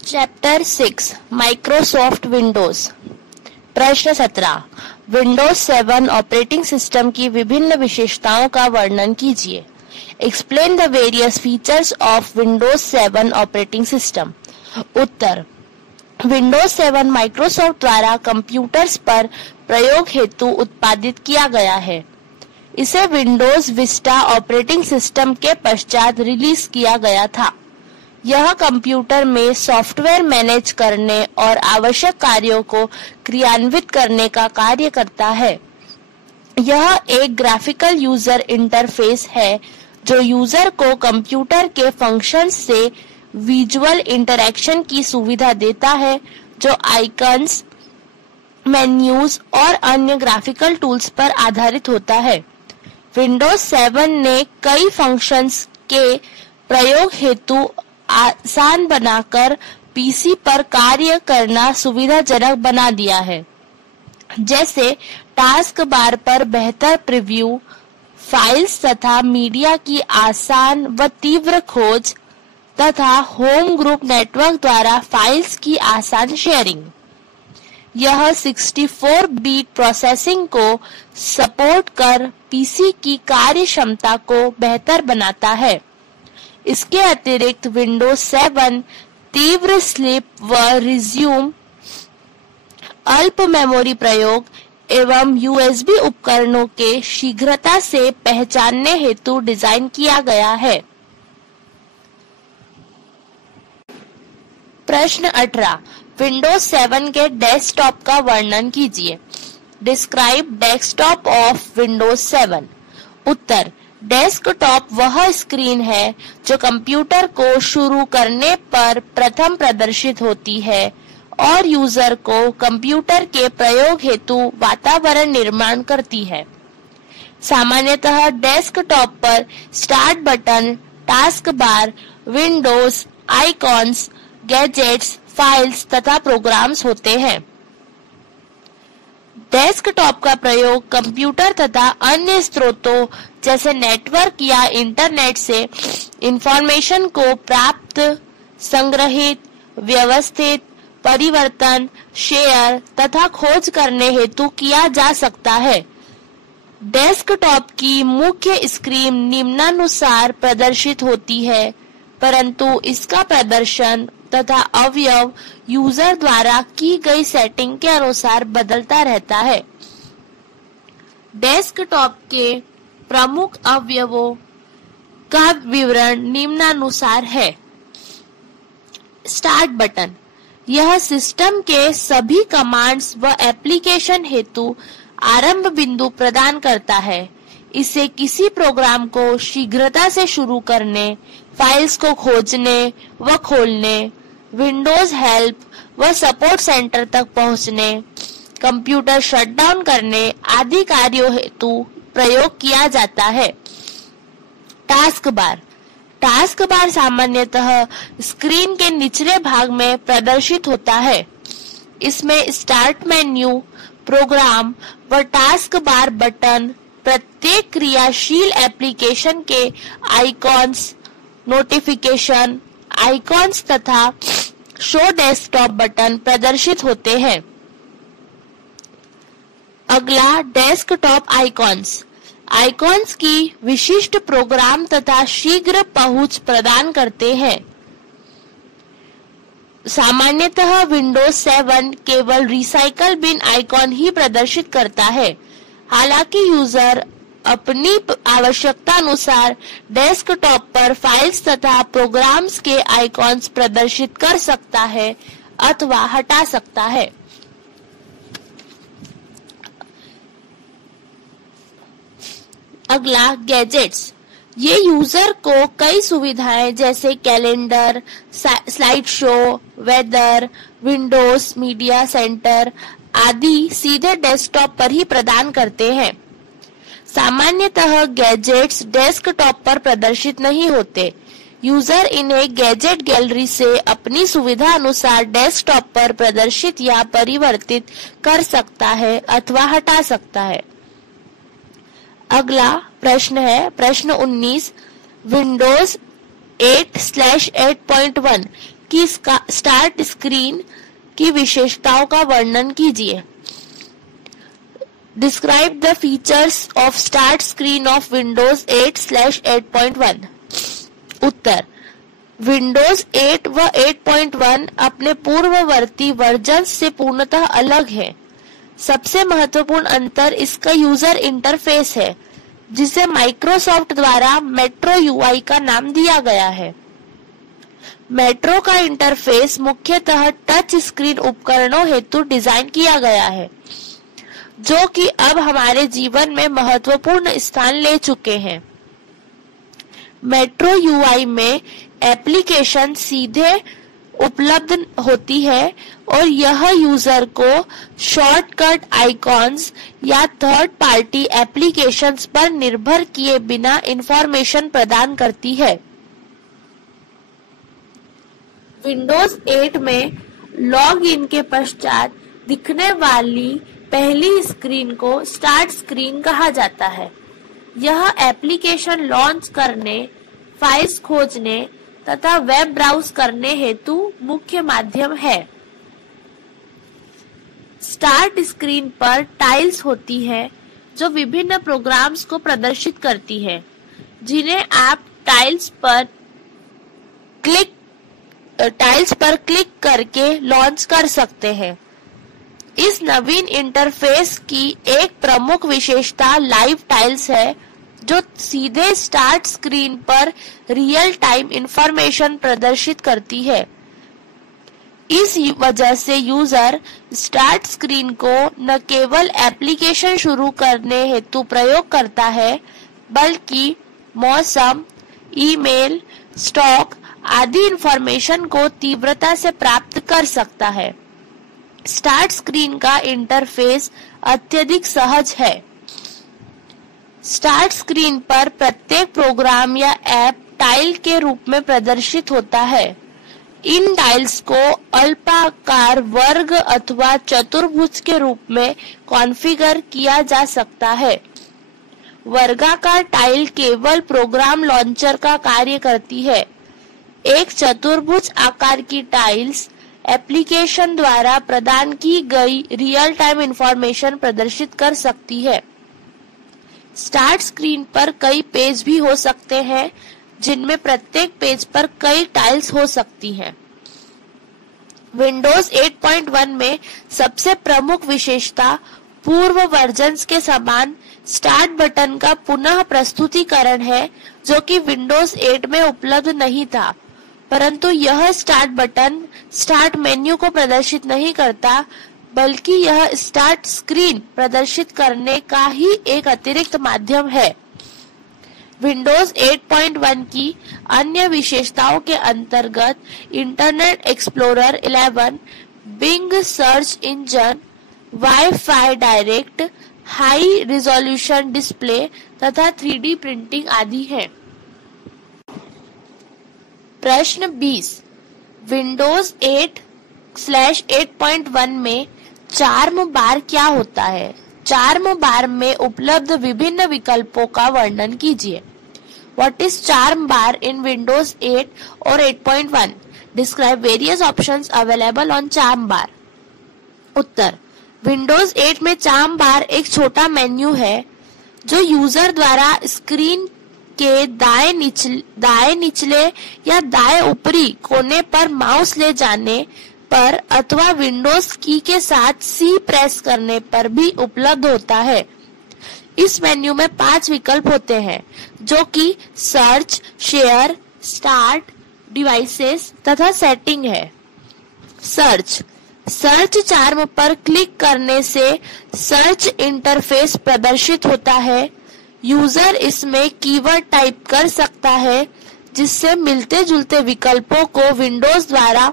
Chapter 6 Microsoft Windows. प्रश्न 17 Windows 7 operating system की विभिन्न विशेषताओं का वर्णन कीजिए। Explain the various features of Windows 7 operating system. Uttar, Windows 7 Microsoft द्वारा कंप्यूटर्स पर प्रयोग हेतु उत्पादित किया गया है। इसे विंडोज विस्टा ऑपरेटिंग सिस्टम के पश्चात रिलीज किया गया था। यह कंप्यूटर में सॉफ्टवेयर मैनेज करने और आवश्यक कार्यों को क्रियान्वित करने का कार्य करता है। यह एक ग्राफिकल यूजर इंटरफेस है जो यूजर को कंप्यूटर के फंक्शंस से विजुअल इंटरैक्शन की सुविधा देता है, जो आइकन्स, मेन्यूज और अन्य ग्राफिकल टूल्स पर आधारित होता है। विंडोज 7 ने कई फंक्शंस के प्रयोग हेतु आसान बनाकर पीसी पर कार्य करना सुविधाजनक बना दिया है, जैसे टास्क बार पर बेहतर प्रीव्यू, फाइल्स तथा मीडिया की आसान व तीव्र खोज तथा होम ग्रुप नेटवर्क द्वारा फाइल्स की आसान शेयरिंग। यह 64 बीट प्रोसेसिंग को सपोर्ट कर पीसी की कार्य क्षमता को बेहतर बनाता है। इसके अतिरिक्त विंडोज 7 तीव्र स्लीप व रिज्यूम, अल्प मेमोरी प्रयोग एवं यूएसबी उपकरणों के शीघ्रता से पहचानने हेतु डिजाइन किया गया है। प्रश्न 18 विंडोज 7 के डेस्कटॉप का वर्णन कीजिए। Describe desktop of Windows 7। Uttar, desktop वह स्क्रीन है जो कंप्यूटर को शुरू करने पर प्रथम प्रदर्शित होती है और यूजर को कंप्यूटर के प्रयोग हेतु वातावरण निर्माण करती है। सामान्यतः डेस्कटॉप पर start button, task bar, Windows, icons, gadgets, files तथा प्रोग्राम्स होते हैं। डेस्कटॉप का प्रयोग कंप्यूटर तथा अन्य स्रोतों जैसे नेटवर्क या इंटरनेट से इंफॉर्मेशन को प्राप्त, संग्रहित, व्यवस्थित, परिवर्तन, शेयर तथा खोज करने हेतु किया जा सकता है। डेस्कटॉप की मुख्य स्क्रीन निम्नानुसार प्रदर्शित होती है, परंतु इसका प्रदर्शन तथा अवयव यूजर द्वारा की गई सेटिंग के अनुसार बदलता रहता है। डेस्कटॉप के प्रमुख अवयवों का विवरण निम्नानुसार है। स्टार्ट बटन, यह सिस्टम के सभी कमांड्स व एप्लीकेशन हेतु आरंभ बिंदु प्रदान करता है। इसे किसी प्रोग्राम को शीघ्रता से शुरू करने, फाइल्स को खोजने व खोलने, विंडोज हेल्प व सपोर्ट सेंटर तक पहुंचने, कंप्यूटर शटडाउन करने आदि कार्यों हेतु प्रयोग किया जाता है। टास्क बार, टास्क बार सामान्यतः स्क्रीन के निचले भाग में प्रदर्शित होता है। इसमें स्टार्ट मेन्यू, प्रोग्राम व टास्क बार बटन, प्रत्येक क्रियाशील एप्लीकेशन के आइकॉन्स, नोटिफिकेशन आइकॉन्स तथा शो डेस्कटॉप बटन प्रदर्शित होते हैं। अगला, डेस्कटॉप आइकॉन्स। आइकॉन्स की विशिष्ट प्रोग्राम तथा शीघ्र पहुंच प्रदान करते हैं। सामान्यतः विंडोज 7 केवल रिसाइकल बिन आइकॉन ही प्रदर्शित करता है। हालांकि यूजर अपनी आवश्यकता अनुसार डेस्कटॉप पर फाइल्स तथा प्रोग्राम्स के आइकॉन्स प्रदर्शित कर सकता है अथवा हटा सकता है। अगला, गैजेट्स। ये यूजर को कई सुविधाएं जैसे calendar, slide show, weather, Windows media centre आदि सीधे डेस्कटॉप पर ही प्रदान करते हैं। सामान्यतः गैजेट्स डेस्कटॉप पर प्रदर्शित नहीं होते। यूजर इन्हें गैजेट गैलरी से अपनी सुविधा अनुसार डेस्कटॉप पर प्रदर्शित या परिवर्तित कर सकता है अथवा हटा सकता है। अगला प्रश्न है प्रश्न 19 विंडोज 8/8.1 की स्टार्ट स्क्रीन की विशेषताओं का वर्णन कीजिए। Describe the features of start screen of Windows 8/8.1। Uttar, Windows 8 व 8.1 अपने पूर्ववर्ती वर्जन से पूर्णतः अलग है। सबसे महत्वपूर्ण अंतर इसका यूजर इंटरफेस है, जिसे माइक्रोसॉफ्ट द्वारा मेट्रो यूआई का नाम दिया गया है। मेट्रो का इंटरफेस मुख्यतः टच स्क्रीन उपकरणों हेतु डिजाइन किया गया है, जो कि अब हमारे जीवन में महत्वपूर्ण स्थान ले चुके हैं। मेट्रो यूआई में एप्लीकेशन सीधे उपलब्ध होती है और यह यूजर को शॉर्टकट आइकॉन्स या थर्ड पार्टी एप्लीकेशंस पर निर्भर किए बिना इंफॉर्मेशन प्रदान करती है। विंडोज 8 में लॉग इन के पश्चात दिखने वाली पहली स्क्रीन को स्टार्ट स्क्रीन कहा जाता है। यह एप्लीकेशन लॉन्च करने, फाइल्स खोजने तथा वेब ब्राउज करने हेतु मुख्य माध्यम है। स्टार्ट स्क्रीन पर टाइल्स होती है जो विभिन्न प्रोग्राम्स को प्रदर्शित करती है, जिन्हें आप टाइल्स पर क्लिक करके लॉन्च कर सकते हैं। इस नवीन इंटरफेस की एक प्रमुख विशेषता लाइव टाइल्स है, जो सीधे स्टार्ट स्क्रीन पर रियल टाइम इंफॉर्मेशन प्रदर्शित करती है। इस वजह से यूजर स्टार्ट स्क्रीन को न केवल एप्लीकेशन शुरू करने हेतु प्रयोग करता है, बल्कि मौसम, ईमेल, स्टॉक आदि इंफॉर्मेशन को तीव्रता से प्राप्त कर सकता है। स्टार्ट स्क्रीन का इंटरफेस अत्यधिक सहज है। स्टार्ट स्क्रीन पर प्रत्येक प्रोग्राम या ऐप टाइल के रूप में प्रदर्शित होता है। इन टाइल्स को अल्पाकार, वर्ग अथवा चतुर्भुज के रूप में कॉन्फ़िगर किया जा सकता है। वर्गाकार टाइल केवल प्रोग्राम लॉन्चर का कार्य करती है। एक चतुर्भुज आकार की टाइल्स एप्लीकेशन द्वारा प्रदान की गई रियल टाइम इंफॉर्मेशन प्रदर्शित कर सकती है। स्टार्ट स्क्रीन पर कई पेज भी हो सकते हैं, जिनमें प्रत्येक पेज पर कई टाइल्स हो सकती हैं। विंडोज 8.1 में सबसे प्रमुख विशेषता पूर्व वर्जन्स के समान स्टार्ट बटन का पुनः प्रस्तुतिकरण है, जो कि विंडोज 8 में उपलब्ध नहीं था। परंतु यह स्टार्ट बटन स्टार्ट मेन्यू को प्रदर्शित नहीं करता, बल्कि यह स्टार्ट स्क्रीन प्रदर्शित करने का ही एक अतिरिक्त माध्यम है। विंडोज 8.1 की अन्य विशेषताओं के अंतर्गत Internet Explorer 11, Bing search engine, WiFi direct, high resolution display तथा 3D प्रिंटिंग आदि हैं। प्रश्न 20, विंडोज 8/8.1 में चार्म बार क्या होता है? चार्म बार में उपलब्ध विभिन्न विकल्पों का वर्णन कीजिए। What is charm bar in Windows 8 और 8.1? Describe various options available on charm bar. Uttar, Windows 8 में चार्म बार एक छोटा मेन्यू है, जो यूजर द्वारा स्क्रीन के दाएं निचले या दाएं ऊपरी कोने पर माउस ले जाने पर अथवा विंडोज की के साथ सी प्रेस करने पर भी उपलब्ध होता है। इस मेन्यू में 5 विकल्प होते हैं, जो कि सर्च, शेयर, स्टार्ट, डिवाइसेस तथा सेटिंग है। सर्च चार्म पर क्लिक करने से सर्च इंटरफेस प्रदर्शित होता है। यूजर इसमें कीवर्ड टाइप कर सकता है, जिससे मिलते जुलते विकल्पों को विंडोज द्वारा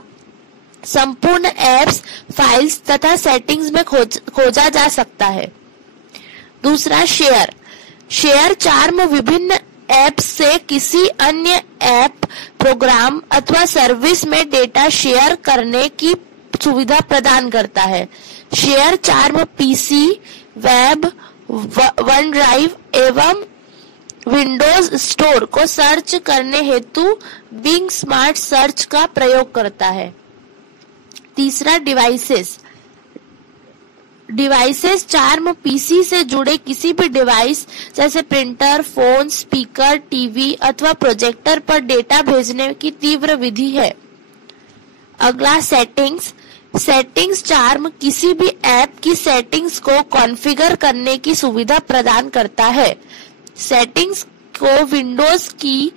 संपूर्ण एप्स, फाइल्स तथा सेटिंग्स में खोजा जा सकता है। दूसरा, शेयर चार्म विभिन्न ऐप से किसी अन्य ऐप, प्रोग्राम अथवा सर्विस में डेटा शेयर करने की सुविधा प्रदान करता है। Share charm PC, web, one drive एवं विंडोज स्टोर को सर्च करने हेतु बिंग स्मार्ट सर्च का प्रयोग करता है। तीसरा, डिवाइसेस चार्म पीसी से जुड़े किसी भी डिवाइस जैसे प्रिंटर, फोन, स्पीकर, टीवी अथवा प्रोजेक्टर पर डेटा भेजने की तीव्र विधि है। अगला, सेटिंग्स चार्म किसी भी ऐप की सेटिंग्स को कॉन्फ़िगर करने की सुविधा प्रदान करता है। सेटिंग्स को विंडोज की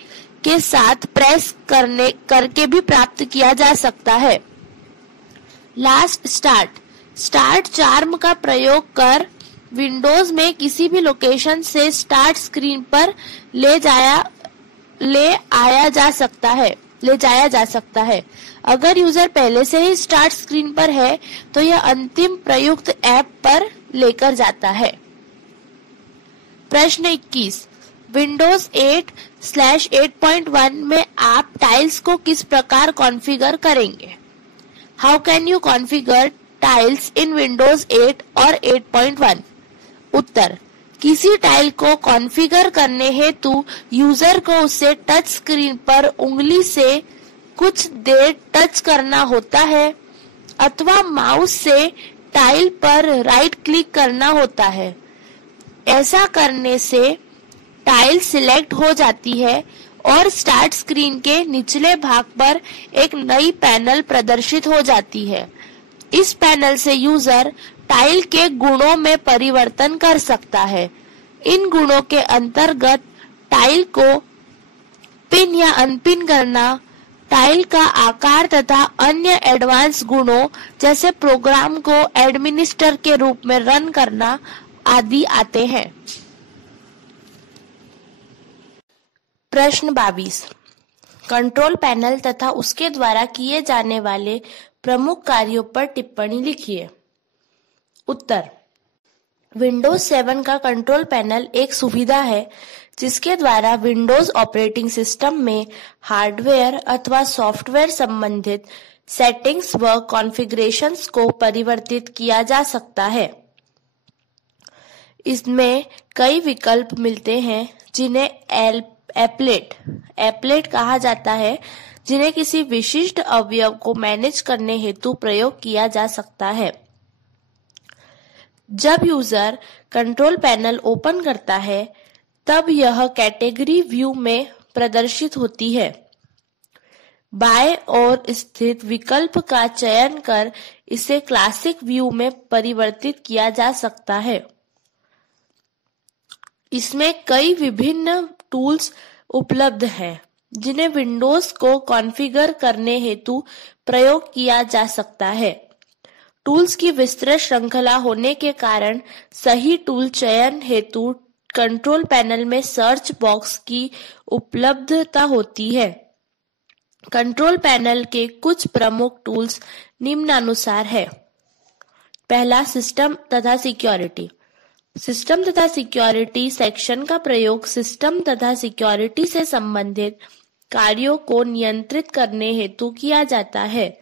के साथ प्रेस करके भी प्राप्त किया जा सकता है। लास्ट, स्टार्ट चार्म का प्रयोग कर विंडोज में किसी भी लोकेशन से स्टार्ट स्क्रीन पर ले जाया जा सकता है। अगर यूजर पहले से ही स्टार्ट स्क्रीन पर है तो यह अंतिम प्रयुक्त ऐप पर लेकर जाता है। प्रश्न 21, विंडोज 8/8.1 में आप टाइल्स को किस प्रकार कॉन्फ़िगर करेंगे? How can you configure tiles in Windows 8 और 8.1? उत्तर, किसी टाइल को कॉन्फ़िगर करने हेतु यूजर को उसे टच स्क्रीन पर उंगली से कुछ देर टच करना होता है अथवा माउस से टाइल पर राइट क्लिक करना होता है। ऐसा करने से टाइल सिलेक्ट हो जाती है और स्टार्ट स्क्रीन के निचले भाग पर एक नई पैनल प्रदर्शित हो जाती है। इस पैनल से यूजर टाइल के गुणों में परिवर्तन कर सकता है। इन गुणों के अंतर्गत टाइल को पिन या अनपिन करना, टाइल का आकार तथा अन्य एडवांस गुणों जैसे प्रोग्राम को एडमिनिस्टर के रूप में रन करना आदि आते हैं। प्रश्न 22, कंट्रोल पैनल तथा उसके द्वारा किए जाने वाले प्रमुख कार्यों पर टिप्पणी लिखिए। उत्तर, विंडोज 7 का कंट्रोल पैनल एक सुविधा है जिसके द्वारा विंडोज ऑपरेटिंग सिस्टम में हार्डवेयर अथवा सॉफ्टवेयर संबंधित सेटिंग्स व कॉन्फ़िगरेशंस को परिवर्तित किया जा सकता है। इसमें कई विकल्प मिलते हैं जिन्हें एप्लेट कहा जाता है, जिन्हें किसी विशिष्ट अवयव को मैनेज करने हेतु प्रयोग किया जा सकता है। जब यूजर कंट्रोल पैनल ओपन करता है तब यह कैटेगरी व्यू में प्रदर्शित होती है। बाएं ओर स्थित विकल्प का चयन कर इसे क्लासिक व्यू में परिवर्तित किया जा सकता है। इसमें कई विभिन्न टूल्स उपलब्ध हैं जिन्हें विंडोज को कॉन्फ़िगर करने हेतु प्रयोग किया जा सकता है। टूल्स की विस्तृत श्रृंखला होने के कारण सही टूल चयन हेतु कंट्रोल पैनल में सर्च बॉक्स की उपलब्धता होती है। कंट्रोल पैनल के कुछ प्रमुख टूल्स निम्नानुसार है। पहला, सिस्टम तथा सिक्योरिटी। सिस्टम तथा सिक्योरिटी सेक्शन का प्रयोग सिस्टम तथा सिक्योरिटी से संबंधित कार्यों को नियंत्रित करने हेतु किया जाता है,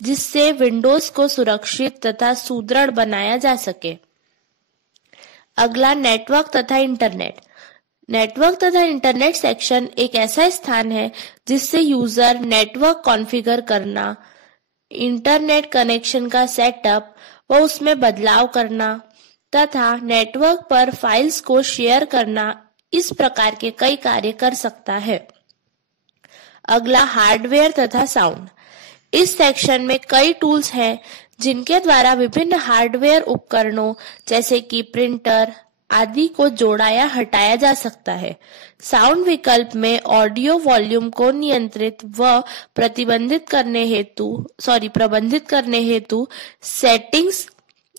जिससे विंडोज को सुरक्षित तथा सुदृढ़ बनाया जा सके। अगला, नेटवर्क तथा इंटरनेट। नेटवर्क तथा इंटरनेट सेक्शन एक ऐसा स्थान है जिससे यूजर नेटवर्क कॉन्फ़िगर करना, इंटरनेट कनेक्शन का सेटअप व उसमें बदलाव करना तथा नेटवर्क पर फाइल्स को शेयर करना, इस प्रकार के कई कार्य कर सकता है। अगला, हार्डवेयर तथा साउंड। इस सेक्शन में कई टूल्स हैं जिनके द्वारा विभिन्न हार्डवेयर उपकरणों जैसे कि प्रिंटर आदि को जोड़ा या हटाया जा सकता है। साउंड विकल्प में ऑडियो वॉल्यूम को नियंत्रित व प्रबंधित करने हेतु सेटिंग्स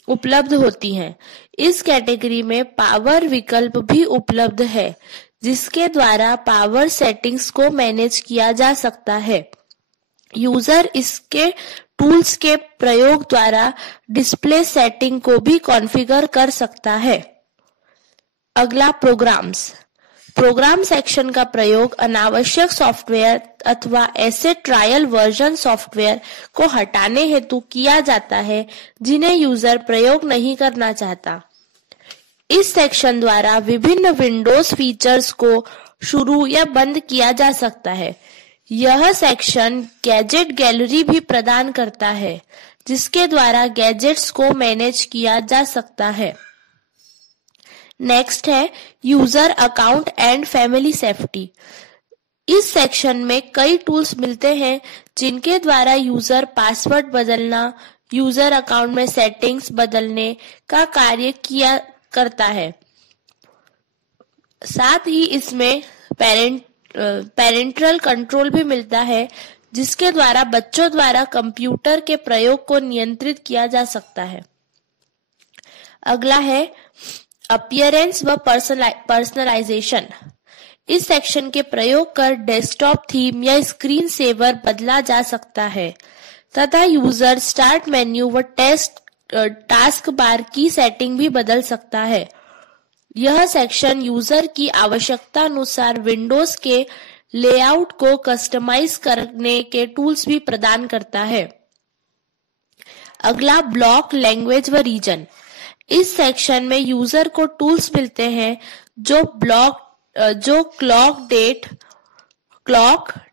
उपलब्ध होती हैं। इस कैटेगरी में पावर विकल्प भी उपलब्ध है, जिसके द्वारा पावर सेटिंग्स को मैनेज किया जा सकता है। यूजर इसके टूल्स के प्रयोग द्वारा डिस्प्ले सेटिंग को भी कॉन्फ़िगर कर सकता है। अगला, प्रोग्राम्स। प्रोग्राम सेक्शन का प्रयोग अनावश्यक सॉफ्टवेयर अथवा ऐसे ट्रायल वर्जन सॉफ्टवेयर को हटाने हेतु किया जाता है जिन्हें यूजर प्रयोग नहीं करना चाहता। इस सेक्शन द्वारा विभिन्न विंडोज फीचर्स को शुरू या बंद किया जा सकता है। यह सेक्शन गैजेट गैलरी भी प्रदान करता है, जिसके द्वारा गैजेट्स को मैनेज किया जा सकता है। नेक्स्ट है user account and family safety. इस सेक्शन में कई टूल्स मिलते हैं जिनके द्वारा यूजर पासवर्ड बदलना, यूजर अकाउंट में सेटिंग्स बदलने का कार्य किया करता है। साथ ही इसमें पेरेंटल कंट्रोल भी मिलता है, जिसके द्वारा बच्चों द्वारा कंप्यूटर के प्रयोग को नियंत्रित किया जा सकता है। अगला है अपीयरेंस व पर्सनलाइजेशन। इस सेक्शन के प्रयोग कर डेस्कटॉप थीम या स्क्रीन सेवर बदला जा सकता है तथा यूजर स्टार्ट मेन्यू व टास्क बार की सेटिंग भी बदल सकता है। यह सेक्शन यूजर की आवश्यकता अनुसार विंडोज के लेआउट को कस्टमाइज करने के टूल्स भी प्रदान करता है। अगला ब्लॉक, लैंग्वेज व रीजन। इस सेक्शन में यूजर को टूल्स मिलते हैं जो क्लॉक,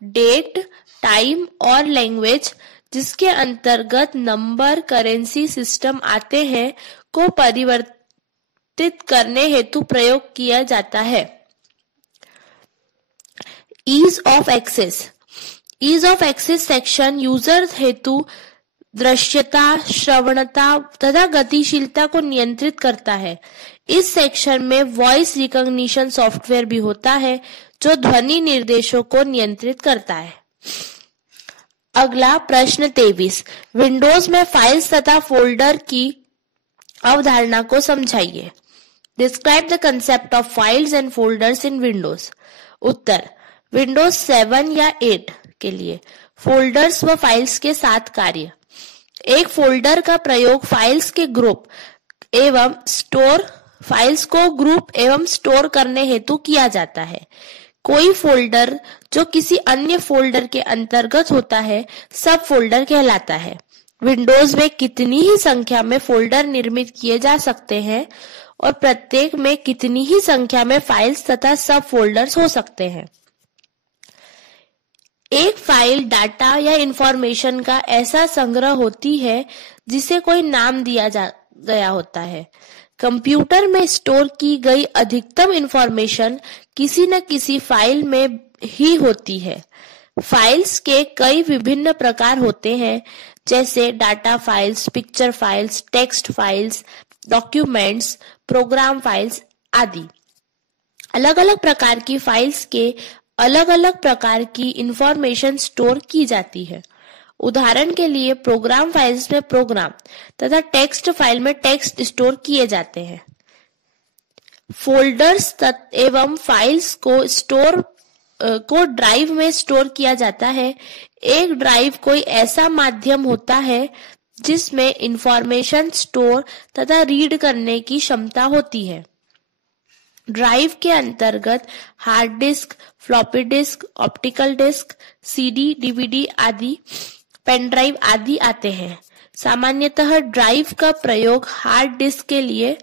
डेट, टाइम और लैंग्वेज, जिसके अंतर्गत नंबर, करेंसी सिस्टम आते हैं, को परिवर्तित करने हेतु प्रयोग किया जाता है। Ease of access. Ease of access section user हेतु दृश्यता, श्रवणता तथा गतिशीलता को नियंत्रित करता है। इस सेक्शन में वॉइस रिकॉग्निशन सॉफ्टवेयर भी होता है जो ध्वनि निर्देशों को नियंत्रित करता है। अगला प्रश्न 23, विंडोज में फाइल्स तथा फोल्डर की अवधारणा को समझाइए। Describe the concept of files and folders in Windows. Uttar, Windows 7 या 8 के लिए फोल्डर्स व फाइल्स के 7 कार्य। एक फोल्डर का प्रयोग फाइल्स को ग्रुप एवं स्टोर करने हेतु किया जाता है। कोई फोल्डर जो किसी अन्य फोल्डर के अंतर्गत होता है सब फोल्डर कहलाता है। विंडोज में कितनी ही संख्या में फोल्डर निर्मित किए जा सकते हैं और प्रत्येक में कितनी ही संख्या में फाइल्स तथा सब फोल्डर्स हो सकते हैं। एक फाइल डाटा या इंफॉर्मेशन का ऐसा संग्रह होती है जिसे कोई नाम दिया गया होता है। कंप्यूटर में स्टोर की गई अधिकतम इंफॉर्मेशन किसी न किसी फाइल में ही होती है। फाइल्स के कई विभिन्न प्रकार होते हैं, जैसे data files, picture files, text files, documents, program files आदि। अलग अलग प्रकार की फाइल्स के अलग अलग प्रकार की इंफॉर्मेशन स्टोर की जाती है। उदाहरण के लिए प्रोग्राम फाइल्स में प्रोग्राम तथा टेक्स्ट फाइल में टेक्स्ट स्टोर किए जाते हैं। फोल्डर्स एवं फाइल्स को ड्राइव में स्टोर किया जाता है। एक ड्राइव कोई ऐसा माध्यम होता है जिसमें इंफॉर्मेशन स्टोर तथा रीड करने की क्षमता होती है। ड्राइव के अंतर्गत hard disk, floppy disk, optical disk, CD, DVD आदि, पेन ड्राइव आदि आते हैं। सामान्यतः ड्राइव का प्रयोग हार्ड डिस्क के लिए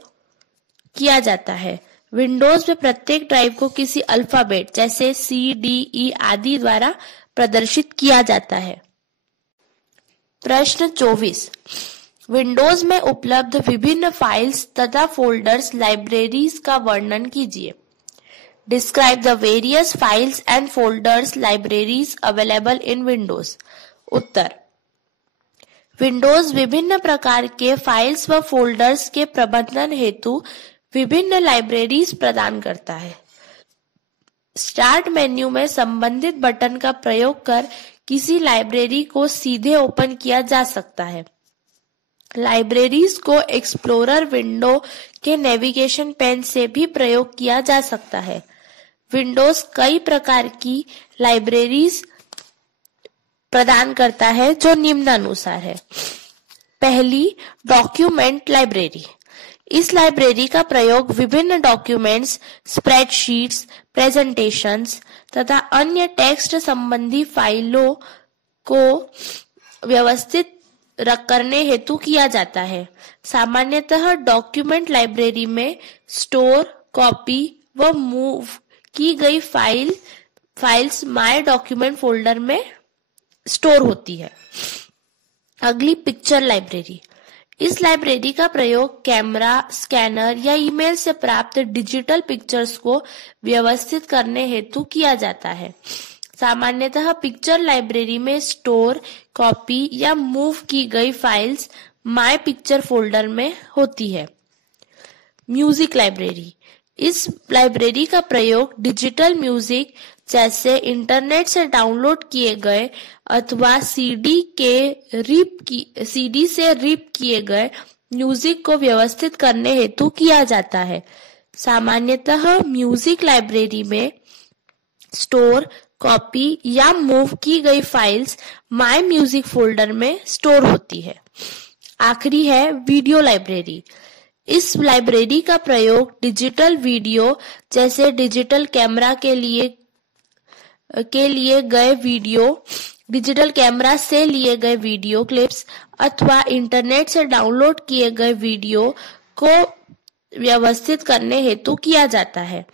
किया जाता है। विंडोज में प्रत्येक ड्राइव को किसी अल्फाबेट जैसे सी, डी, ई आदि द्वारा प्रदर्शित किया जाता है। प्रश्न 24, विंडोज में उपलब्ध विभिन्न फाइल्स तथा फोल्डर्स, लाइब्रेरीज का वर्णन कीजिए। Describe the various files and folders, libraries available in Windows. Uttar, Windows विभिन्न प्रकार के फाइल्स व फोल्डर्स के प्रबंधन हेतु विभिन्न लाइब्रेरीज प्रदान करता है। स्टार्ट मेन्यू में संबंधित बटन का प्रयोग कर किसी लाइब्रेरी को सीधे ओपन किया जा सकता है। लाइब्रेरीज को एक्सप्लोरर विंडो के नेविगेशन पेन से भी प्रयोग किया जा सकता है। विंडोज कई प्रकार की लाइब्रेरीज प्रदान करता है जो निम्नानुसार है। पहली, डॉक्यूमेंट लाइब्रेरी। इस लाइब्रेरी का प्रयोग विभिन्न डॉक्यूमेंट्स, स्प्रेडशीट्स, प्रेजेंटेशंस तथा अन्य टेक्स्ट संबंधी फाइलों को व्यवस्थित करने हेतु किया जाता है। सामान्यतः डॉक्यूमेंट लाइब्रेरी में स्टोर, कॉपी व मूव की गई फाइल्स माय डॉक्यूमेंट फोल्डर में स्टोर होती है। अगली पिक्चर लाइब्रेरी। इस लाइब्रेरी का प्रयोग कैमरा, स्कैनर या ईमेल से प्राप्त डिजिटल पिक्चर्स को व्यवस्थित करने हेतु किया जाता है। सामान्यतः पिक्चर लाइब्रेरी में स्टोर, कॉपी या मूव की गई फाइल्स माय पिक्चर फोल्डर में होती है। Music library. इस लाइब्रेरी का प्रयोग डिजिटल म्यूजिक जैसे इंटरनेट से डाउनलोड किए गए अथवा सीडी से रिप किए गए म्यूजिक को व्यवस्थित करने हेतु किया जाता है। सामान्यतः म्यूजिक लाइब्रेरी में स्टोर, कॉपी या मूव की गई फाइल्स माय म्यूजिक फोल्डर में स्टोर होती है। आखिरी है वीडियो लाइब्रेरी। इस लाइब्रेरी का प्रयोग डिजिटल वीडियो जैसे डिजिटल कैमरा डिजिटल कैमरा से लिए गए वीडियो क्लिप्स अथवा इंटरनेट से डाउनलोड किए गए वीडियो को व्यवस्थित करने हेतु किया जाता है।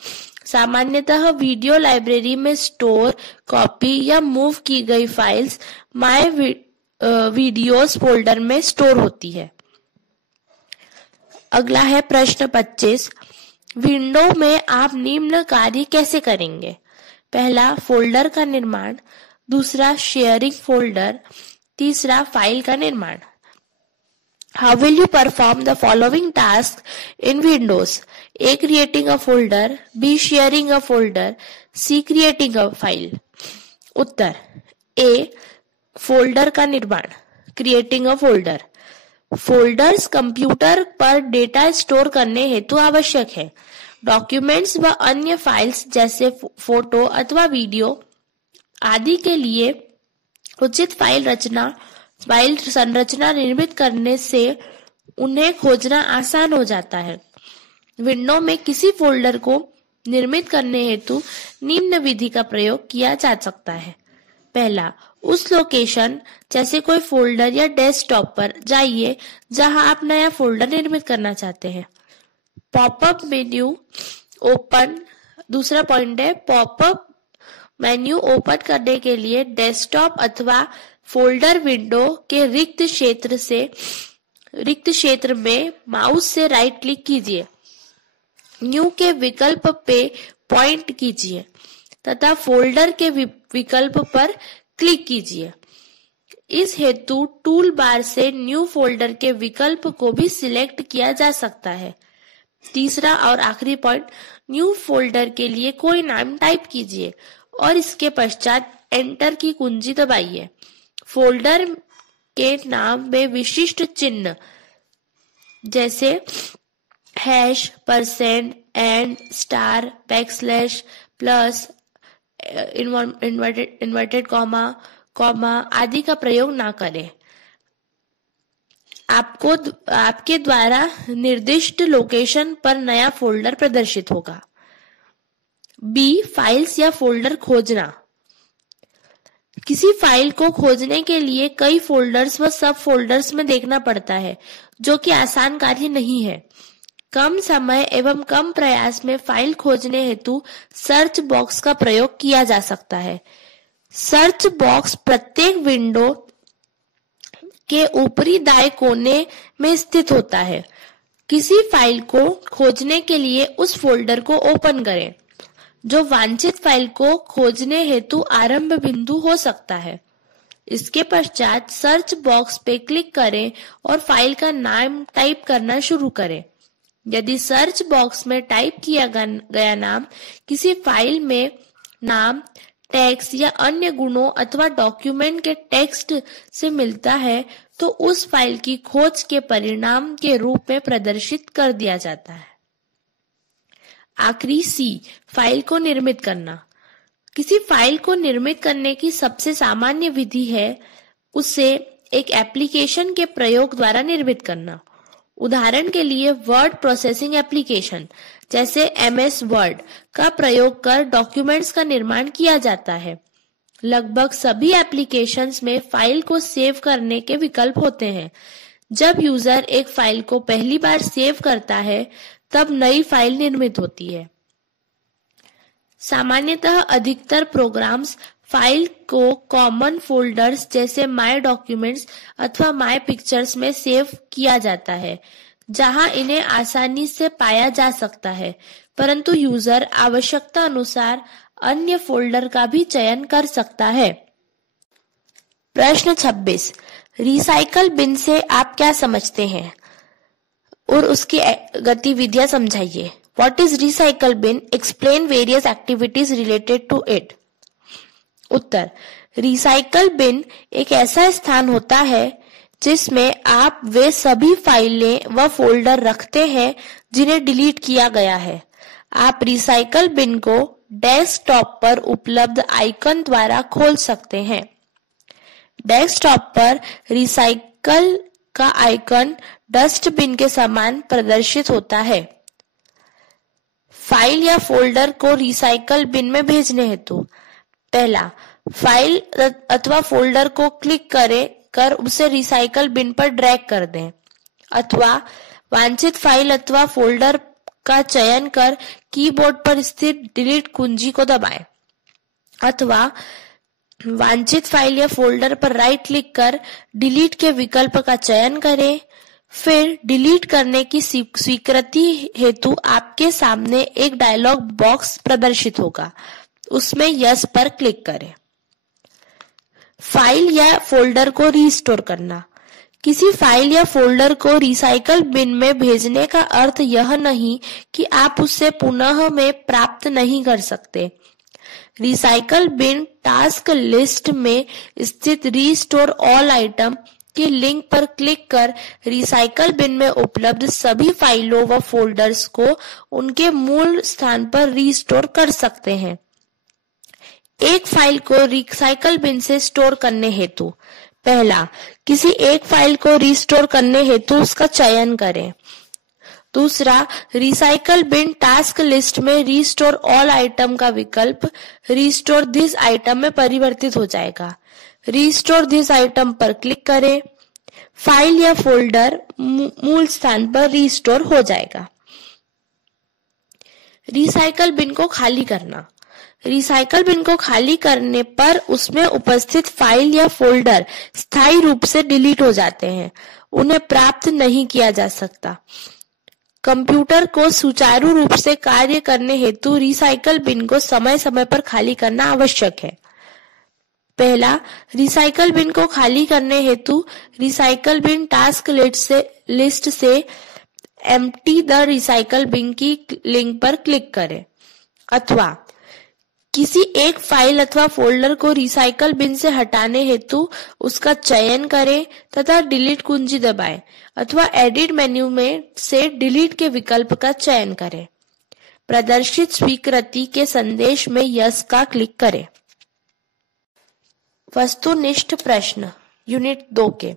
सामान्यतः वीडियो लाइब्रेरी में स्टोर, कॉपी या मूव की गई फाइल्स माय वीडियोस फोल्डर में स्टोर होती है। अगला है प्रश्न 25। विंडो में आप निम्न कार्य कैसे करेंगे? पहला, फोल्डर का निर्माण। दूसरा, शेयरिंग फोल्डर। तीसरा, फाइल का निर्माण। How will you perform the following tasks in Windows? A. Creating a folder. B. Sharing a folder. C. Creating a file. Uttar A. Folder का निर्माण, creating a folder. Folders computer पर data store करने हेतु आवश्यक है। Documents व अन्य files जैसे फोटो अथवा वीडियो आदि के लिए उचित फाइल संरचना निर्मित करने से उन्हें खोजना आसान हो जाता है। विंडो में किसी फोल्डर को निर्मित करने हेतु निम्न विधि का प्रयोग किया जा सकता है। पहला, उस लोकेशन जैसे कोई फोल्डर या डेस्कटॉप पर जाइए जहां आप नया फोल्डर निर्मित करना चाहते हैं। Popup menu open. दूसरा पॉइंट है, पॉपअप मेन्यू ओपन करने के लिए डेस्कटॉप अथवा फोल्डर विंडो के रिक्त क्षेत्र में माउस से राइट क्लिक कीजिए, न्यू के विकल्प पे पॉइंट कीजिए तथा फोल्डर के विकल्प पर क्लिक कीजिए। इस हेतु टूल बार से न्यू फोल्डर के विकल्प को भी सिलेक्ट किया जा सकता है। तीसरा और आखिरी पॉइंट, न्यू फोल्डर के लिए कोई नाम टाइप कीजिए और इसके पश्चात एंटर की कुंजी दबाइए। फोल्डर के नाम में विशिष्ट चिन्ह जैसे hash, %, and, star, backslash, plus, inverted comma आदि का प्रयोग ना करें। आपके द्वारा निर्दिष्ट लोकेशन पर नया फोल्डर प्रदर्शित होगा। बी, फाइल्स या फोल्डर खोजना। किसी फाइल को खोजने के लिए कई फोल्डर्स व सब फोल्डर्स में देखना पड़ता है, जो कि आसान कार्य नहीं है। कम समय एवं कम प्रयास में फाइल खोजने हेतु सर्च बॉक्स का प्रयोग किया जा सकता है। सर्च बॉक्स प्रत्येक विंडो के ऊपरी दाएं कोने में स्थित होता है। किसी फाइल को खोजने के लिए उस फोल्डर को ओपन करें जो वांछित फाइल को खोजने हेतु आरंभ बिंदु हो सकता है। इसके पश्चात सर्च बॉक्स पे क्लिक करें और फाइल का नाम टाइप करना शुरू करें। यदि सर्च बॉक्स में टाइप किया गया नाम किसी फाइल में नाम, टेक्स्ट या अन्य गुणों अथवा डॉक्यूमेंट के टेक्स्ट से मिलता है तो उस फाइल की खोज के परिणाम के रूप में प्रदर्शित कर दिया जाता है। आखिरी सी, फाइल को निर्मित करना। किसी फाइल को निर्मित करने की सबसे सामान्य विधि है उसे एक एप्लीकेशन के प्रयोग द्वारा निर्मित करना। उदाहरण के लिए वर्ड प्रोसेसिंग एप्लीकेशन जैसे MS वर्ड का प्रयोग कर डॉक्यूमेंट्स का निर्माण किया जाता है। लगभग सभी एप्लीकेशंस में फाइल को सेव करने के विकल्प होते हैं। जब यूजर एक फाइल को पहली बार सेव करता है तब नई फाइल निर्मित होती है। सामान्यतः अधिकतर प्रोग्राम्स फाइल को कॉमन फोल्डर्स जैसे माय डॉक्यूमेंट्स अथवा माय पिक्चर्स में सेव किया जाता है, जहां इन्हें आसानी से पाया जा सकता है, परंतु यूजर आवश्यकता अनुसार अन्य फोल्डर का भी चयन कर सकता है। प्रश्न 26, रिसाइकल बिन से आप क्या समझते हैं और उसकी गतिविधियां समझाइए। What is recycle bin? Explain various activities related to it. उत्तर, रिसाइकल बिन एक ऐसा स्थान होता है जिसमें आप वे सभी फाइलें व फोल्डर रखते हैं जिन्हें डिलीट किया गया है। आप रिसाइकल बिन को डेस्कटॉप पर उपलब्ध आइकन द्वारा खोल सकते हैं। डेस्कटॉप पर रिसाइकल का आइकन डस्टबिन के समान प्रदर्शित होता है। फाइल या फोल्डर को रिसाइकल बिन में भेजने हेतु पहला, फाइल अथवा फोल्डर को क्लिक कर उसे रिसाइकल बिन पर ड्रैग कर दें, अथवा वांछित फाइल अथवा फोल्डर का चयन कर कीबोर्ड पर स्थित डिलीट कुंजी को दबाएं, अथवा वांछित फाइल या फोल्डर पर राइट क्लिक कर डिलीट के विकल्प का चयन करें। फिर डिलीट करने की स्वीकृति हेतु आपके सामने एक डायलॉग बॉक्स प्रदर्शित होगा, उसमें यस पर क्लिक करें। फाइल या फोल्डर को रीस्टोर करना। किसी फाइल या फोल्डर को रिसाइकल बिन में भेजने का अर्थ यह नहीं कि आप उसे पुनः में प्राप्त नहीं कर सकते। रिसाइकल बिन टास्क लिस्ट में स्थित रीस्टोर ऑल आइटम के लिंक पर क्लिक कर रिसाइकल बिन में उपलब्ध सभी फाइलों व फोल्डर्स को उनके मूल स्थान पर रीस्टोर कर सकते हैं। एक फाइल को रिसाइकल बिन से स्टोर करने हेतु पहला, किसी एक फाइल को रीस्टोर करने हेतु उसका चयन करें। दूसरा, रिसाइकल बिन टास्क लिस्ट में रीस्टोर ऑल आइटम का विकल्प रीस्टोर दिस आइटम में परिवर्तित हो जाएगा। रीस्टोर दिस आइटम पर क्लिक करें, फाइल या फोल्डर मूल स्थान पर रीस्टोर हो जाएगा। रिसाइकल बिन को खाली करना। रिसाइकल बिन को खाली करने पर उसमें उपस्थित फाइल या फोल्डर स्थायी रूप से डिलीट हो जाते हैं, उन्हें प्राप्त नहीं किया जा सकता। कंप्यूटर को सुचारू रूप से कार्य करने हेतु रिसाइकल बिन को समय समय पर खाली करना आवश्यक है। पहला, रिसाइकल बिन को खाली करने हेतु रिसाइकल बिन टास्क लिस्ट से एम्प्टी द रिसाइकल बिन की लिंक पर क्लिक करें, अथवा किसी एक फाइल अथवा फोल्डर को रिसाइकल बिन से हटाने हेतु उसका चयन करें तथा डिलीट कुंजी दबाएं, अथवा एडिट मेन्यू में से डिलीट के विकल्प का चयन करें। प्रदर्शित स्वीकृति के संदेश में यस का क्लिक करें। वस्तुनिष्ठ प्रश्न यूनिट 2 के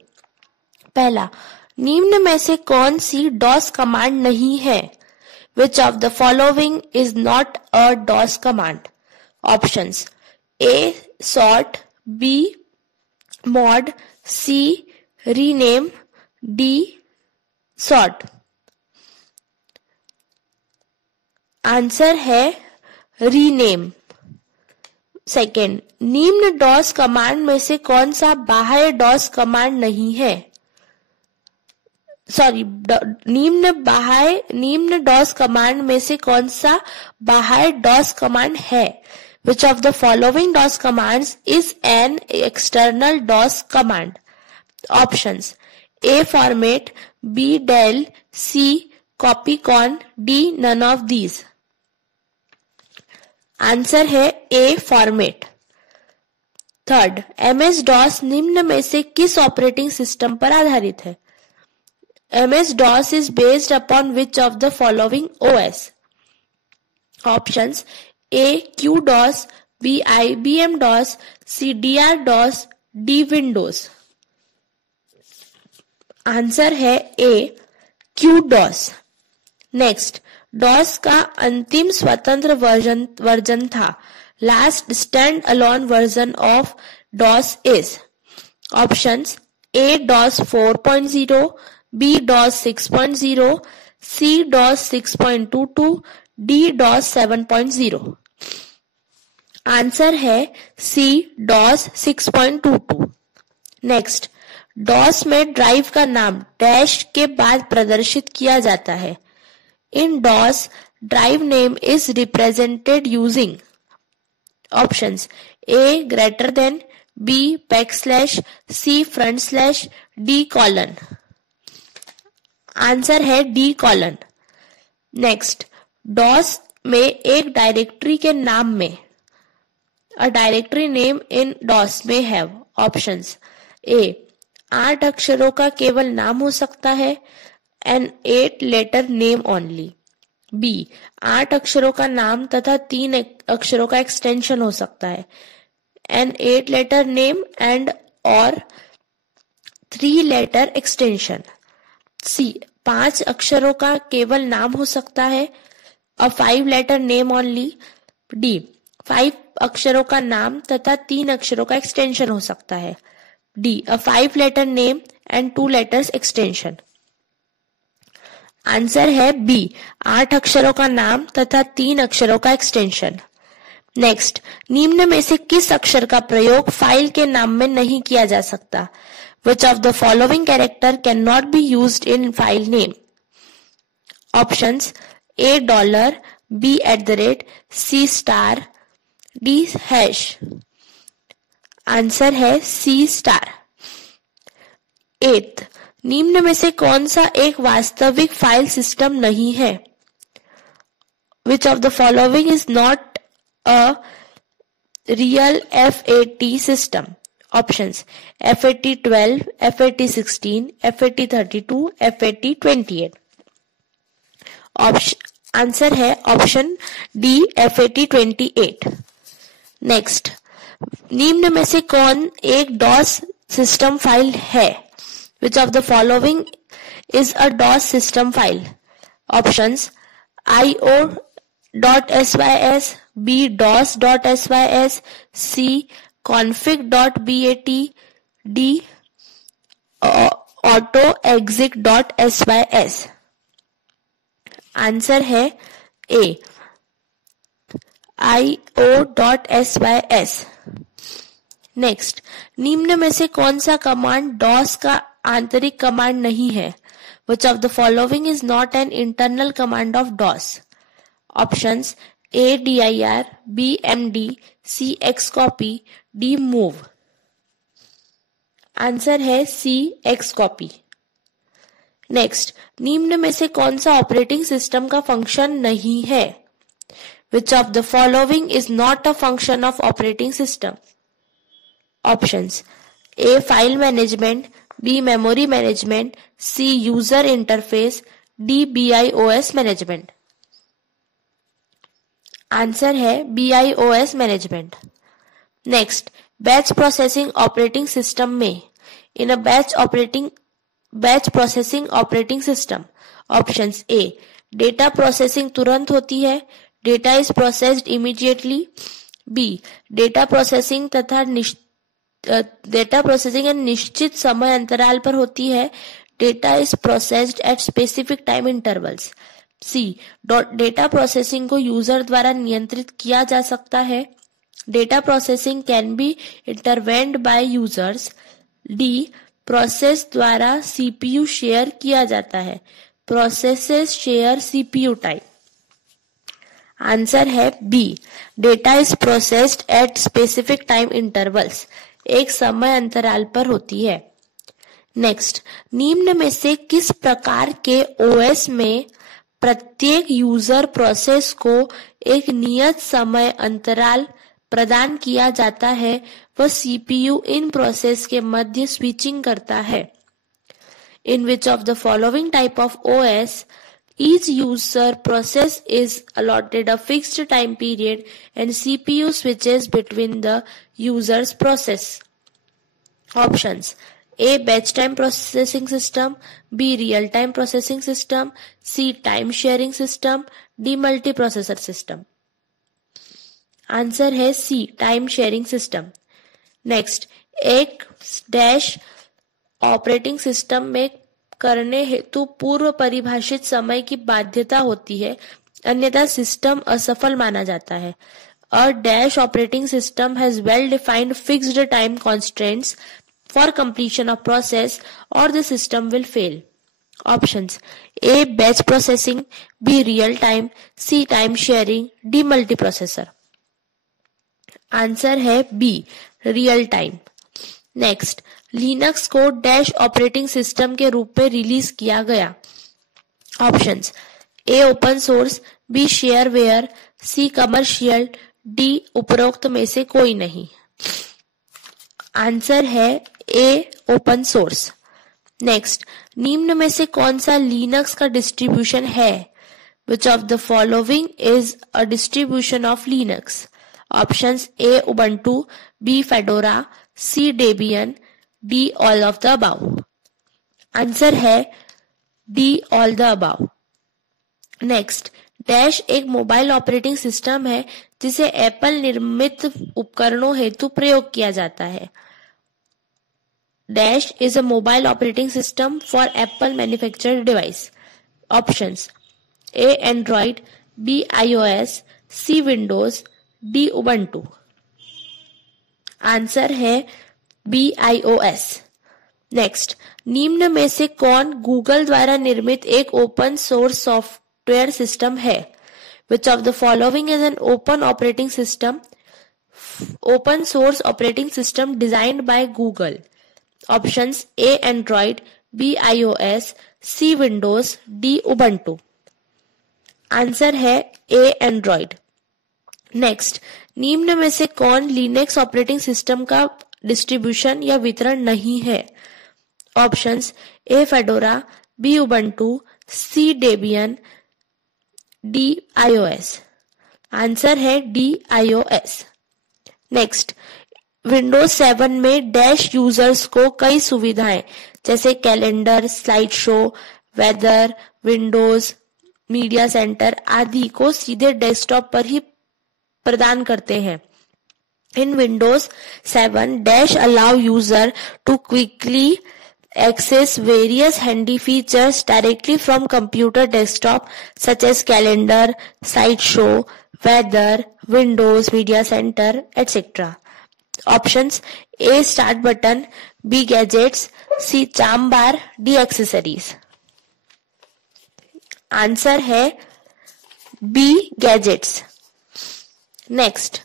पहला, निम्न में से कौन सी डॉस कमांड नहीं है? Which of the following is not a DOS command? Options: A. Sort, B. Mod, C. Rename, D. Sort। Answer है रीनेम। सेकेंड, निम्न डॉस कमांड में से कौन सा बाह्य डॉस कमांड नहीं है? निम्न डॉस कमांड में से कौन सा बाह्य डॉस कमांड है? Which of the following DOS commands is an external DOS command? Options: A. Format, B. Del, C. Copycon, D. None of these। Answer है A. Format। थर्ड, MS-DOS निम्न में से किस ऑपरेटिंग सिस्टम पर आधारित है? MS-DOS is based upon which of the following OS? Options: A. QDOS, B. IBM-DOS, C. DR-DOS, D. Windows। Answer है A. QDOS। Next, DOS का अंतिम स्वतंत्र वर्जन था last stand-alone version of DOS is? Options: A. DOS 4.0, B. DOS 6.0, C. DOS 6.22, D. DOS 7.0। Answer है C. DOS 6.22। Next, DOS में drive का नाम dash के बाद प्रदर्शित किया जाता है। इन DOS, drive name is represented using options: A greater than, B backslash, C front slash, D colon. Answer है D कॉलन। नेक्स्ट, DOS में एक डायरेक्टरी के नाम में a directory name in DOS में हैव ऑप्शंस: A 8 अक्षरों का केवल नाम हो सकता है, N 8 letter name only. B 8 अक्षरों का नाम तथा 3 अक्षरों का एक्सटेंशन हो सकता है, एन 8 लेटर नेम एंड और 3 लेटर एक्सटेंशन। C 5 अक्षरों का केवल नाम हो सकता है, अ 5 लेटर नेम ओनली। D 5 अक्षरों का नाम तथा 3 अक्षरों का एक्सटेंशन हो सकता है, D a 5 letter name and 2 letters extension। Answer है B 8 अक्षरों का नाम तथा 3 अक्षरों का एक्सटेंशन। नेक्स्ट, निम्न में से किस अक्षर का प्रयोग फाइल के नाम में नहीं किया जा सकता? Which of the following character cannot be used in file name? Options: A $, B @ C star, D hash। Answer है C स्टार। 8, निम्न में से कौन सा एक वास्तविक फाइल सिस्टम नहीं है? Which of the following is not a real FAT system? Options: FAT12, FAT16, FAT32, FAT28। Answer है ऑप्शन D FAT28। नेक्स्ट, निम्न में से कौन एक DOS सिस्टम फाइल है? Which of the following is a DOS system file? Options: io.sys, B dos.sys, C config.bat, D autoexec.sys। Answer है A io.sys। Next, निम्न में से कौन सा कमांड DOS का आंतरिक कमांड नहीं है? Which of the following is not an internal command of DOS? Options: A dir, B md, C xcopy, D move। Answer है C xcopy। नेक्स्ट, निम्न में से कौन सा ऑपरेटिंग सिस्टम का फंक्शन नहीं है? Which of the following is not a function of operating system? Options: A file management, B memory management, C user interface, D BIOS management। Answer है BIOS management। Next, batch processing operating system में in a batch processing operating system. Options: A data processing तुरंत होती है, data is processed immediately. B data processing and निश्चित समय अंतराल पर होती है, data is processed at specific time intervals. C data processing को यूजर द्वारा नियंत्रित किया जा सकता है, data processing can be intervened by users. D process द्वारा सीपीयू शेयर किया जाता है, processes share CPU time. Answer है B data is processed at specific time intervals, एक समय अंतराल पर होती है। नेक्स्ट, निम्न में से किस प्रकार के ओएस में प्रत्येक यूजर प्रोसेस को एक नियत समय अंतराल प्रदान किया जाता है वह सीपीयू इन प्रोसेस के मध्य स्विचिंग करता है? In which of the following type of OS each user process is allotted a fixed time period and CPU switches between the user's process? Options: A batch time processing system, B real time processing system, C time sharing system, D multiprocessor system। Answer है सी, time sharing system. Next, एक dash operating system में करने हेतु पूर्व परिभाषित समय की बाध्यता होती है, अन्यथा सिस्टम असफल माना जाता है। A dash operating system has well-defined fixed time constraints for completion of process or the system will fail. Options: A. Batch processing, B. Real time, C. Time sharing, D. Multiprocessor. Answer है B, real time. Next, Linux को dash operating system के रूप में release किया गया। Options: A. Open source, B. Shareware, C. Commercial, D उपरोक्त में से कोई नहीं। आंसर है ए, ओपन सोर्स। नेक्स्ट, निम्न में से कौन सा लिनक्स का डिस्ट्रीब्यूशन है? Which of the following is a distribution of Linux? Options: A Ubuntu, B Fedora, C Debian, D all of the above. Answer है D, all the above. Next, dash एक mobile operating system है जिसे Apple निर्मित उपकरणों हेतु प्रयोग किया जाता है। Dash is a mobile operating system for Apple manufactured device. Options: A Android, B iOS, C Windows, D Ubuntu. Answer है बी आईओएस। नेक्स्ट, निम्न में से कौन गूगल द्वारा निर्मित एक ओपन सोर्स सॉफ्टवेयर सिस्टम है? Which of the following is an open source operating system designed by Google? Options: A. Android, B. iOS, C. Windows, D. Ubuntu. Answer है A. Android. Next, निम्न में से कौन Linux operating system का distribution या वितरण नहीं है? Options: A. Fedora, B. Ubuntu, C. Debian, D iOS। Answer है डी iOS। नेक्स्ट, विंडोज 7 में डैश यूजर्स को कई सुविधाएं जैसे calendar, slide show, weather, Windows media centre आदि को सीधे डेस्कटॉप पर ही प्रदान करते हैं। In Windows 7 dash allow user to quickly access various handy features directly from computer desktop such as calendar, slideshow, weather, Windows, media center, etc. Options: A. Start button, B. Gadgets, C. Charm bar, D. Accessories. Answer है B. Gadgets. Next,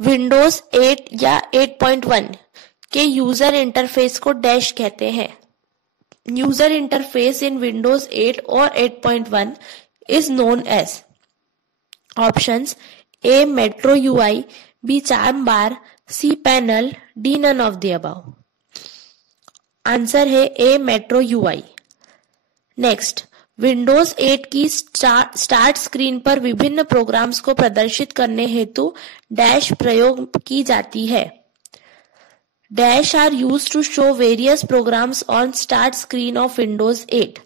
Windows 8 या 8.1 के user interface को dash कहते हैं। User interface इन Windows 8 और 8.1 is known as options: A. Metro UI, B. Charm bar, C. Panel, D. None of the above. Answer है A. Metro UI. Next, Windows 8 की start screen पर विभिन्न programmes को प्रदर्शित करने हेतु डैश प्रयोग की जाती है। Dash are used to show various programs on start screen of Windows 8.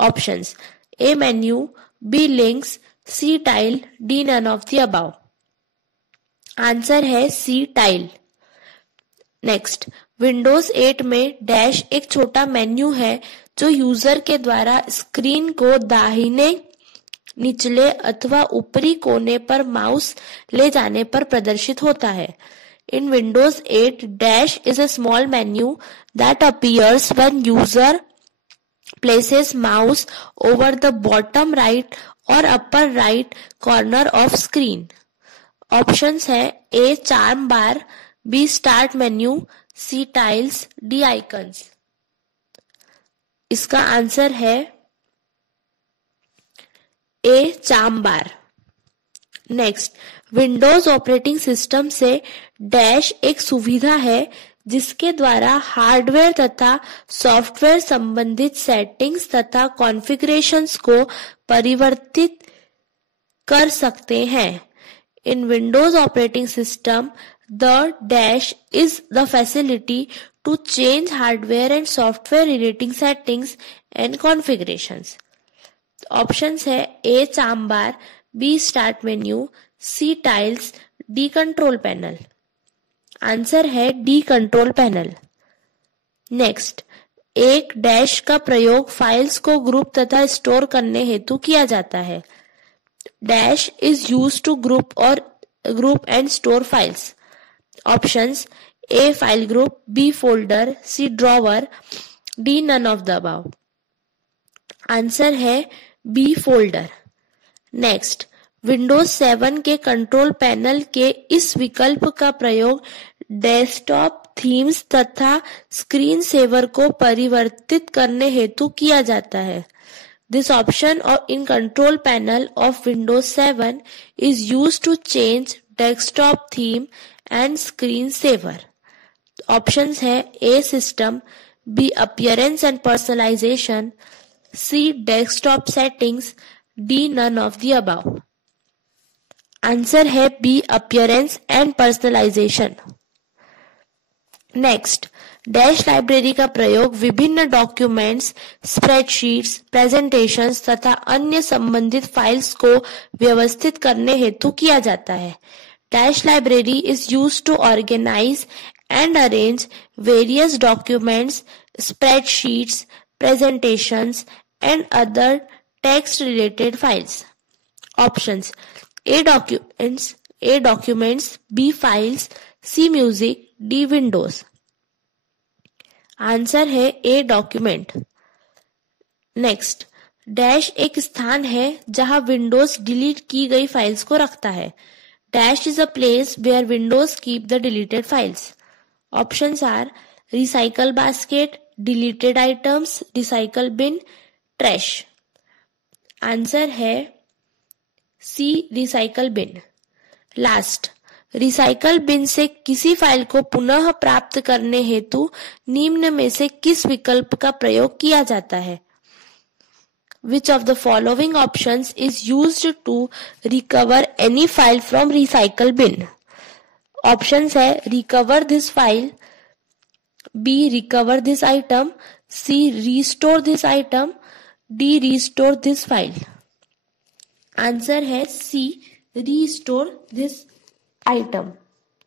Options: A. Menu, B. Links, C. Tile, D. None of the above. Answer है C. Tile. नेक्स्ट, विंडोज 8 में डैश एक छोटा menu है जो user के द्वारा screen को दाहिने निचले अथवा ऊपरी कोने पर माउस ले जाने पर प्रदर्शित होता है। In Windows 8, dash is a small menu that appears when user places mouse over the bottom right or upper right corner of screen. Options है A. Charm bar, B. Start menu, C. Tiles, D. Icons. इसका answer है A. Charm bar. Next, Windows operating system से dash एक सुविधा है जिसके द्वारा hardware तथा सॉफ्टवेयर संबंधित सेटिंग्स तथा कॉन्फ़िगरेशंस को परिवर्तित कर सकते हैं। In Windows operating system the dash is the facility to change hardware and software relating settings and configurations. Options है A. Charm bar, B. Start menu, C. Tiles, D control panel. Answer है D control panel. Next, एक dash का प्रयोग files को group तथा store करने हेतु किया जाता है। Dash is used to group and store files. Options A file group, B folder, C drawer, D none of the above. Answer है बी फोल्डर। नेक्स्ट, विंडोज 7 के कंट्रोल पैनल के इस विकल्प का प्रयोग डेस्कटॉप थीम्स तथा स्क्रीन सेवर को परिवर्तित करने हेतु किया जाता है। This option in control panel of Windows 7 is used to change desktop theme and screen saver. Options है A system, B appearance and personalization, C desktop settings, D none of the above. Answer है B appearance and personalization. Next, dash library का प्रयोग विभिन्न documents, spreadsheets, presentations तथा अन्य संबंधित files को व्यवस्थित करने हेतु किया जाता है। Dash library is used to organise and arrange various documents, spreadsheets, presentations and other text related files. Options A documents, B files, C music, D Windows. Answer है ए डॉक्यूमेंट। नेक्स्ट, डैश एक स्थान है जहां Windows delete की गई files को रखता है। Dash is a place where Windows keep the deleted files. Options are recycle basket, deleted items, recycle bin, trash. Answer है C recycle bin. Last, recycle bin से किसी फाइल को पुनः प्राप्त करने हेतु निम्न में से किस विकल्प का प्रयोग किया जाता है? Which of the following options is used to recover any file from recycle bin? Options है recover this file, B recover this item, C restore this item, D restore this file. Answer है C restore this item.